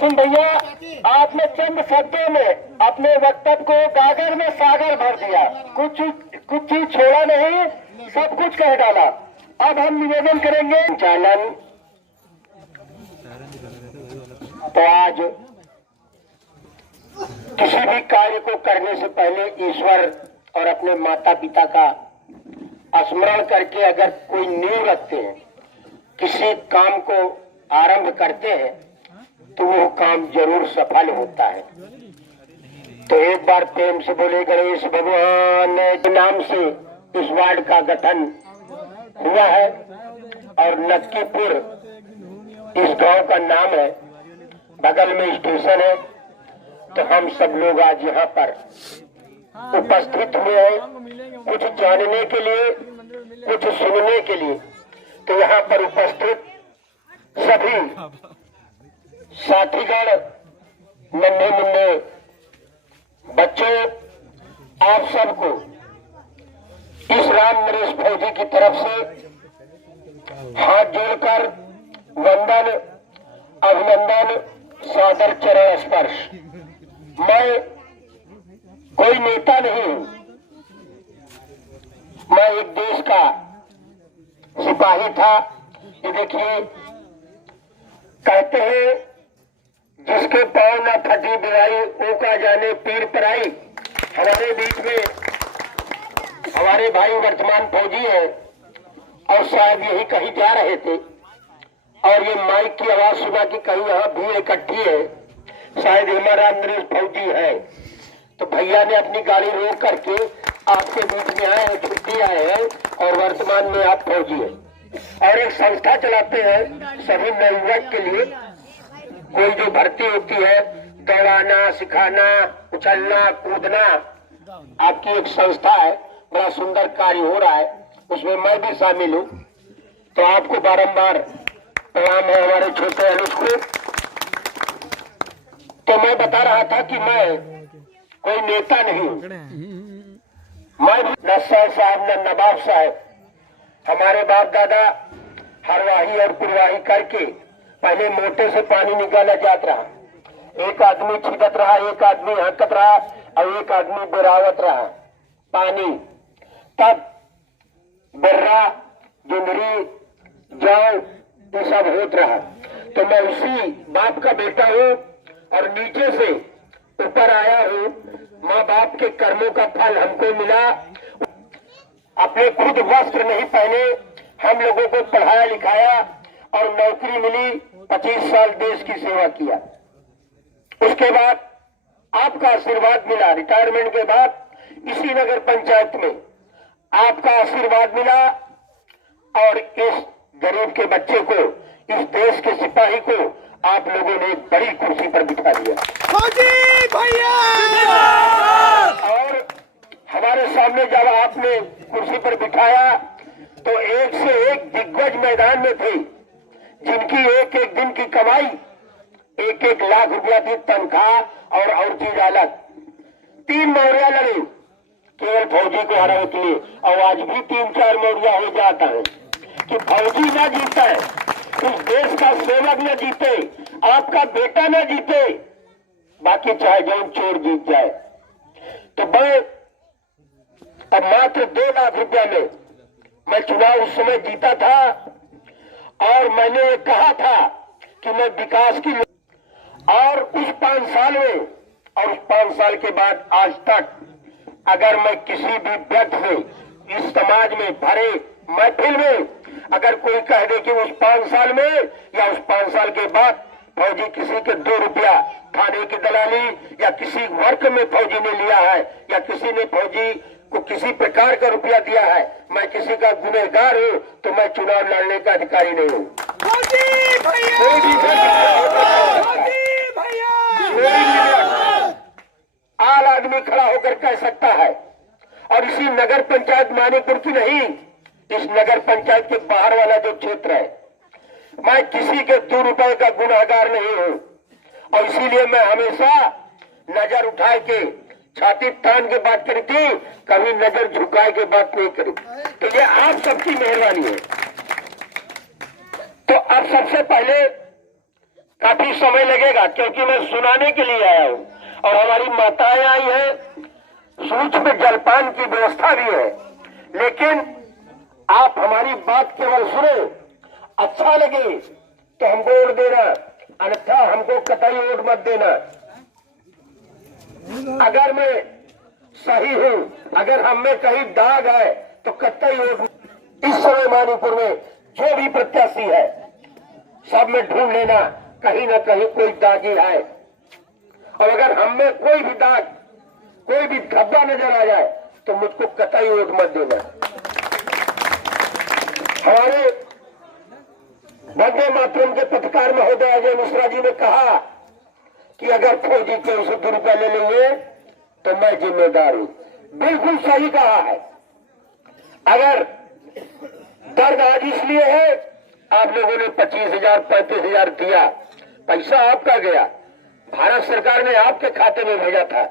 सिंह भैया, आपने चंद शब्दों में अपने वक्तव्य को गागर में सागर भर दिया। कुछ चीज छोड़ा नहीं, सब कुछ कह डाला। अब हम निवेदन करेंगे संचालन। तो आज किसी भी कार्य को करने से पहले ईश्वर और अपने माता पिता का स्मरण करके अगर कोई नींव रखते हैं, किसी काम को आरंभ करते हैं, तो वो काम जरूर सफल होता है। तो एक बार प्रेम से बोले गणेश भगवान के नाम से इस वार्ड का गठन हुआ है और नक्कीपुर इस गांव का नाम है, बगल में स्टेशन है। तो हम सब लोग आज यहाँ पर उपस्थित हुए हैं, कुछ जानने के लिए, कुछ सुनने के लिए। तो यहाँ पर उपस्थित सभी साथीगण, नन्हे मुन्ने बच्चों, आप सबको इस राम नरेश फौजी की तरफ से हाथ जोड़कर वंदन, अभिनंदन, सादर चरण स्पर्श। मैं कोई नेता नहीं हूं, मैं एक देश का सिपाही था। ये देखिए, कहते हैं जिसके पांव न फटी बिराई वो का जाने पीर पर आई। हमारे बीच में हमारे भाई वर्तमान फौजी हैं और शायद यही कहीं जा रहे थे और ये माइक की आवाज सुना कि कहीं यहाँ भीड़ इकट्ठी है, शायद हमारा नरेश फौजी है। तो भैया ने अपनी गाड़ी रोक करके आपके बीच में आए हैं, छुट्टी आए हैं और वर्तमान में आप फौजी हैं और एक संस्था चलाते हैं सभी नवयुवक के लिए। कोई जो भर्ती होती है, दौड़ाना, सिखाना, उछलना, कूदना, आपकी एक संस्था है, बड़ा सुंदर कार्य हो रहा है, उसमें मैं भी शामिल हूँ। तो आपको बारंबार प्रणाम है हमारे छोटे अनुज को। तो मैं बता रहा था कि मैं कोई नेता नहीं हूँ, मैं न सर साहब न नवाब साहब। हमारे बाप दादा हरवाही और पुरवाही करके पहले मोटे से पानी निकाला जाता रहा, एक आदमी छिटत रहा, एक आदमी हकत रहा और एक आदमी बेरावत रहा पानी। तब बर्रा, जुंदरी, जाओ ये सब होत रहा। तो मैं उसी बाप का बेटा हूँ और नीचे से ऊपर आया हूँ। माँ बाप के कर्मों का फल हमको मिला। अपने खुद वस्त्र नहीं पहने, हम लोगों को पढ़ाया लिखाया और नौकरी मिली। 25 साल देश की सेवा किया। उसके बाद आपका आशीर्वाद मिला। रिटायरमेंट के बाद इसी नगर पंचायत में आपका आशीर्वाद मिला और इस गरीब के बच्चे को, इस देश के सिपाही को आप लोगों ने एक बड़ी कुर्सी पर बिठा दिया। फौजी भैया! और हमारे सामने जब आपने कुर्सी पर बिठाया तो एक से एक दिग्गज मैदान में थे, जिनकी एक एक दिन की कमाई 1-1 लाख रुपया थी, तनख्वाह और चीज अलग। 3 मौर्या लड़े केवल फौजी को हराने के लिए और आज भी 3-4 मौर्या हो जाता है कि फौजी ना जीता है, उस देश का सेवक न जीते, आपका बेटा न जीते, बाकी चाहे जो चोर जीत जाए। तो मैं अब मात्र 2 लाख रुपया में मैं चुनाव उस समय जीता था और मैंने कहा था कि मैं विकास की, और उस 5 साल में और उस 5 साल के बाद आज तक अगर मैं किसी भी व्यक्ति से इस समाज में भरे महफिल में अगर कोई कह दे कि उस 5 साल में या उस 5 साल के बाद फौजी किसी के 2 रुपया खाने की दलाली या किसी वर्क में फौजी ने लिया है या किसी ने फौजी को किसी प्रकार का रुपया दिया है, मैं किसी का गुनहगार हूँ तो मैं चुनाव लड़ने का अधिकारी नहीं हूँ। आल आदमी खड़ा होकर कह सकता है। और इसी नगर पंचायत मानीपुर की नहीं, इस नगर पंचायत के बाहर वाला जो क्षेत्र है, मैं किसी के 2 रुपए का गुनहगार नहीं हूँ और इसीलिए मैं हमेशा नजर उठाए के, छाती तान के बात करी थी, कभी नजर झुकाए के बात नहीं करी। तो ये आप सबकी मेहरबानी है। तो अब सबसे पहले काफी समय लगेगा क्योंकि मैं सुनाने के लिए आया हूँ और हमारी माताएं आई है, सूक्ष्म जलपान की व्यवस्था भी है, लेकिन आप हमारी बात केवल सुने, अच्छा लगे तो हमको वोट देना, अन्यथा हमको कतई वोट मत देना। अगर मैं सही हूं, अगर हम में कहीं दाग है तो कतई वोट। इस समय मानीपुर में जो भी प्रत्याशी है सब में ढूंढ लेना, कहीं ना कहीं कोई दागी है, और अगर हम में कोई भी दाग, कोई भी धब्बा नजर आ जाए तो मुझको कतई वोट मत देना। हमारे वंदे मातरम के पत्रकार महोदय अजय मिश्रा जी ने कहा कि अगर फौजी के उसे ₹2 ले लेंगे तो मैं जिम्मेदार हूं। बिल्कुल सही कहा है। अगर दर्द आज इसलिए है, आप लोगों ने 25,000 35,000 दिया, पैसा आपका गया, भारत सरकार ने आपके खाते में भेजा था,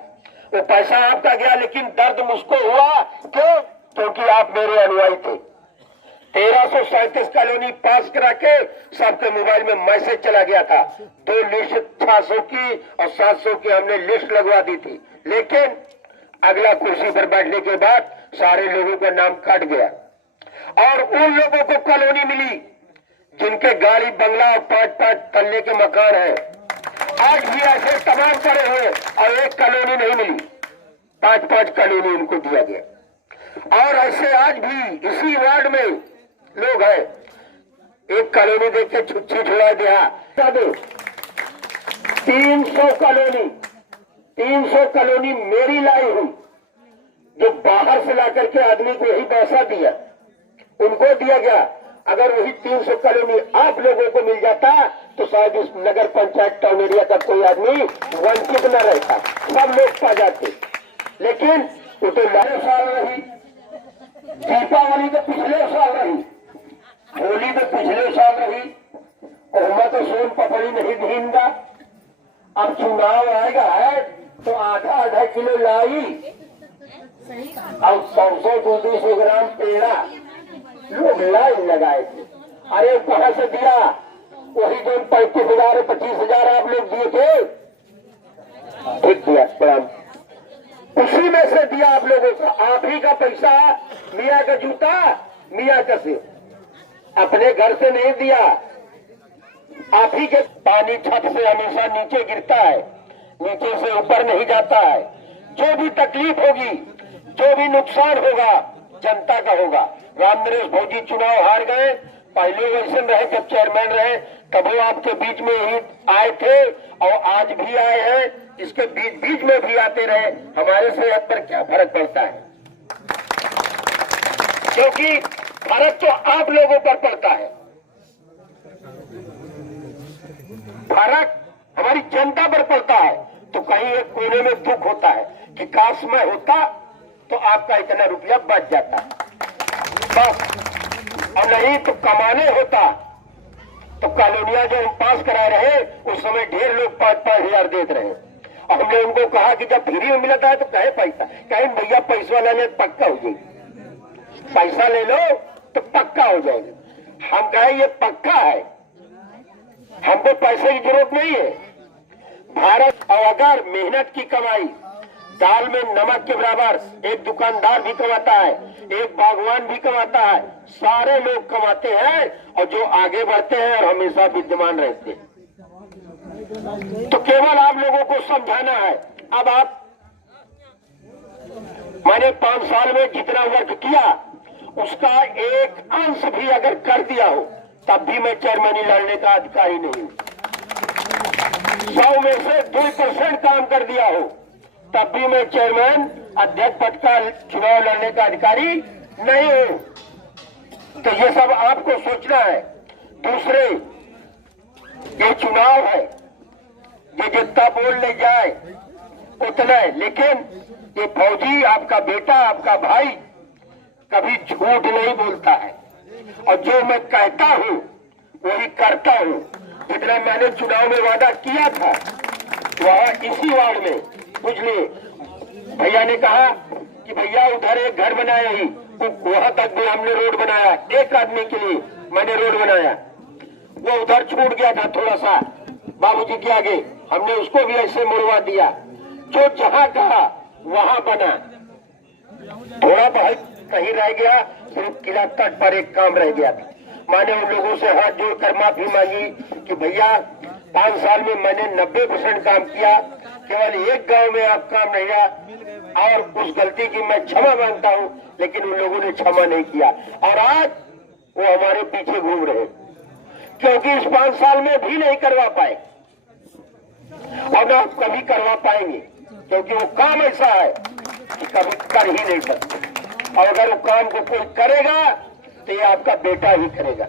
वो पैसा आपका गया, लेकिन दर्द मुझको हुआ। क्यों? क्योंकि आप मेरे अनुयायी थे। 1337 कॉलोनी पास करा के सबके मोबाइल में मैसेज चला गया था। 2 लिस्ट 600 की और 700 की हमने लिस्ट लगवा दी थी, लेकिन अगला कुर्सी पर बैठने के बाद सारे लोगों का नाम कट गया और उन लोगों को कॉलोनी मिली जिनके गाड़ी बंगला और 5-5 तल्ले के मकान है। आज भी ऐसे तमाम पड़े हुए और एक कॉलोनी नहीं मिली, 5-5 कॉलोनी उनको दिया गया। और ऐसे आज भी इसी वार्ड में लोग हैं, एक कॉलोनी देख के छुट्टी छुड़ा दिया। 300 कॉलोनी मेरी लाई हुई, जो बाहर से लाकर के आदमी को यही पैसा दिया, उनको दिया गया। अगर वही 300 कॉलोनी आप लोगों को मिल जाता तो शायद इस नगर पंचायत टाउन एरिया का कोई आदमी वंचित न रहता, सब लोग पा जाते। लेकिन वो तो नए साल रही, दीपावली तो पिछले साल रही, होली तो पिछले साल रही, और मैं तो सोन पपड़ी नहीं भींगा। अब चुनाव आएगा है तो आधा किलो लाई और 100-200 ग्राम पेड़ा लोग लाइन लगाए थे। अरे कहां से दिया? वही जो 35,000 25,000 आप लोग दिए थे, ठीक दिया प्रणाम, उसी में से दिया आप लोगों को। आप ही का पैसा, मियाँ का जूता मियाँ का से, अपने घर से नहीं दिया। आप ही के पानी छत से हमेशा नीचे गिरता है, नीचे से ऊपर नहीं जाता है। जो भी तकलीफ होगी, जो भी नुकसान होगा, जनता का होगा। राम नरेश भौजी चुनाव हार गए, पहले वैसे रहे, जब चेयरमैन रहे तब वो आपके बीच में ही आए थे और आज भी आए हैं, इसके बीच में भी आते रहे। हमारे सेहत पर क्या फर्क पड़ता है? क्योंकि फर्क तो आप लोगों पर पड़ता है, फर्क हमारी जनता पर पड़ता है। तो कहीं एक कोने में दुख होता है कि काश मैं होता तो आपका इतना रुपया बच जाता बस, और नहीं तो कमाने होता तो कॉलोनियां जो हम पास करा रहे उस समय ढेर लोग 5-5 हजार देते रहे। और हमने उनको कहा कि जब फ्री में मिलता है तो कहे पैसा, कहे भैया पैसा लेने पक्का हो जाएगी, पैसा ले लो तो पक्का हो जाएगा। हम कहे ये पक्का है, हमको पैसे की जरूरत नहीं है। भारत, और अगर मेहनत की कमाई दाल में नमक के बराबर एक दुकानदार भी कमाता है, एक बागवान भी कमाता है, सारे लोग कमाते हैं और जो आगे बढ़ते हैं और हमेशा विद्यमान रहते हैं। तो केवल आप लोगों को समझाना है। अब आप, मैंने 5 साल में जितना वर्क किया उसका एक अंश भी अगर कर दिया हो तब भी मैं चेयरमैनी लड़ने का अधिकारी नहीं हूं। 100 में से 2% काम कर दिया हो तब भी मैं चेयरमैन अध्यक्ष पद का चुनाव लड़ने का अधिकारी नहीं हूं। तो ये सब आपको सोचना है। दूसरे, ये चुनाव है, ये जितना बोल ले जाए उतना है, लेकिन ये फौजी आपका बेटा, आपका भाई कभी झूठ नहीं बोलता है, और जो मैं कहता हूं वही करता हूं। जितना मैंने चुनाव में वादा किया था वह इसी वार्ड में, बुझलिए, भैया ने कहा कि भैया उधर एक घर बनाया ही, वहां तक भी हमने रोड बनाया, एक आदमी के लिए मैंने रोड बनाया, वो उधर छूट गया था थोड़ा सा, बाबूजी के आगे, हमने उसको भी ऐसे मुड़वा दिया। जो जहां कहा वहां बना। थोड़ा बहुत कहीं रह गया, सिर्फ किला तट पर एक काम रह गया था। मैंने उन लोगों से हाथ जोड़कर माफी मांगी कि भैया 5 साल में मैंने 90% काम किया, केवल एक गांव में आप काम नहीं रहा, और उस गलती की मैं क्षमा मांगता हूं, लेकिन उन लोगों ने क्षमा नहीं किया और आज वो हमारे पीछे घूम रहे, क्योंकि इस 5 साल में भी नहीं करवा पाए और ना आप कभी करवा पाएंगे, क्योंकि वो काम ऐसा है कि कभी कर ही नहीं सकते। और अगर वो काम को कोई करेगा तो ये आपका बेटा ही करेगा।